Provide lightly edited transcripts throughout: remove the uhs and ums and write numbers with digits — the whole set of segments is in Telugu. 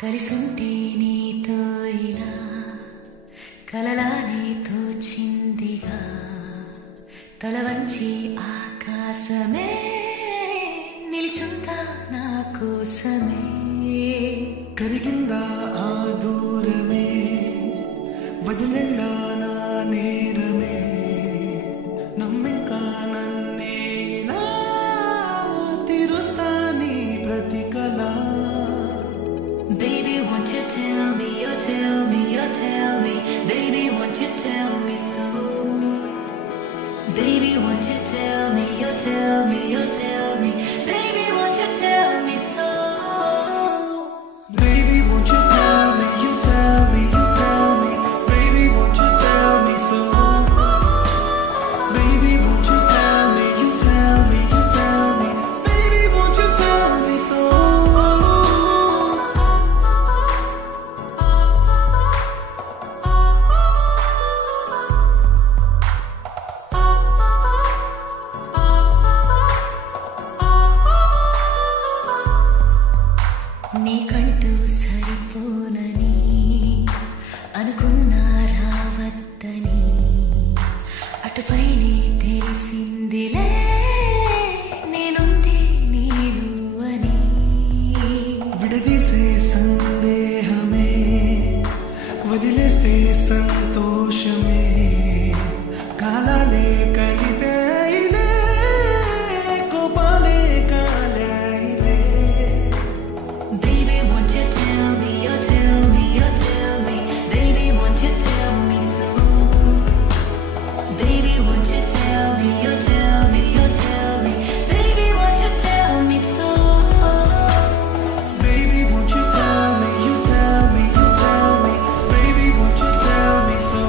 కలిసుంటే నీతో ఇలా కలలానే తోచిందిగా తల వంచి ఆకాశమే నిలిచుందా నా కోసమే కరిగిందా ఆ దూరమే వదిలిందా నా నేరమే నమ్మింకా నన్నే ఇలా తీరుస్తా నీ ప్రతికలా Baby, won't you tell me, you tell me, you tell me. Baby, won't you tell me so? Baby, won't you tell me, you tell me, you tell me. Baby, won't you tell me so? Baby, won't you tell me, you tell me, you tell me. Baby, won't you tell me so? Baby, won't you tell me, you tell me, you tell me. Baby, won't you tell me so? నీకంటూ సరిపోనని అనుకున్నా రావద్దని అటుపైనే తెలిసిందిలే నేనుంది నేను అని విడదీసే సందేహమే వదిలేస్తే సంతోషమే కాలాలే కలిపేయిలే కోపాలే కాలేయిలే Baby, won't you tell me, you tell me, you tell me. Baby, won't you tell me so? Baby, won't you tell me, you tell me, you tell me. Baby, won't you tell me so? Baby, won't you tell me, you tell me, you tell me. Baby, won't you tell me so?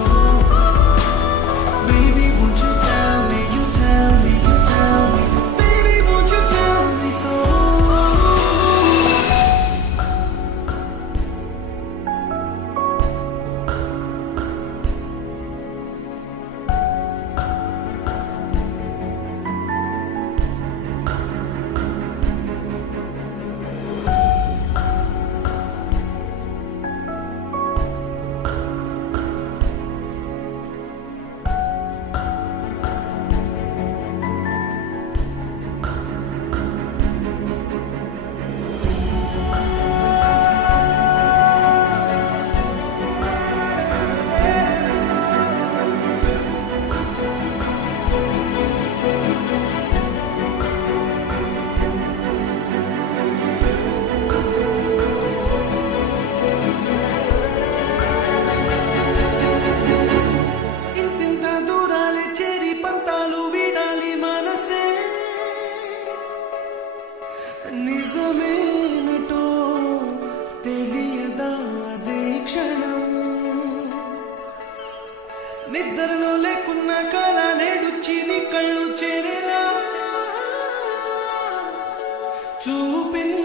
Baby, won't you tell me, you tell me, you tell me. Baby, won't you tell me so? ఇంతింత దూరాలే చేరి పంతాలు వీడాలి మనసే నిజమేమిటో తెలియదా అదే క్షణం నిద్రలో లేకున్న కాల నేడుచ్చి నీ కళ్ళు చేరేలా చూపింది